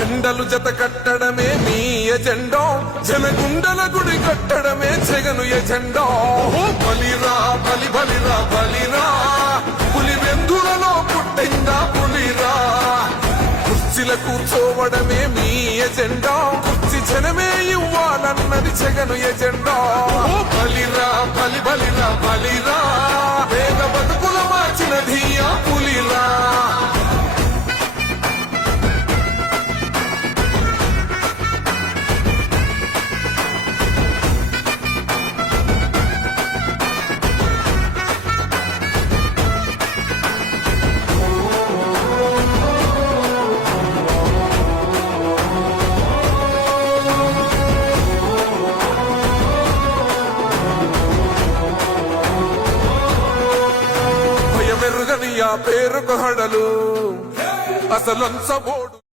జెండలు జత కట్టడమే మీ ఎజెండా, జనగుండల గుడి కట్టడమే జగను ఎజెండా. బలిరా బలి బలిరా బలిరా, పులి వెందులలో పుట్టిందా పులిరా. కుర్చీల కూర్చోవడమే మీ ఎజెండా, కుర్చీ జనమే ఇవ్వాలన్నది జగను ఎజెండా. బలిరా బలి బలిరా బలిరా, పేద బతుకుల మార్చినది ఆ పులిరా. భయమెరుగని ఆ పేరుకు హడలు అసలంచబోడు.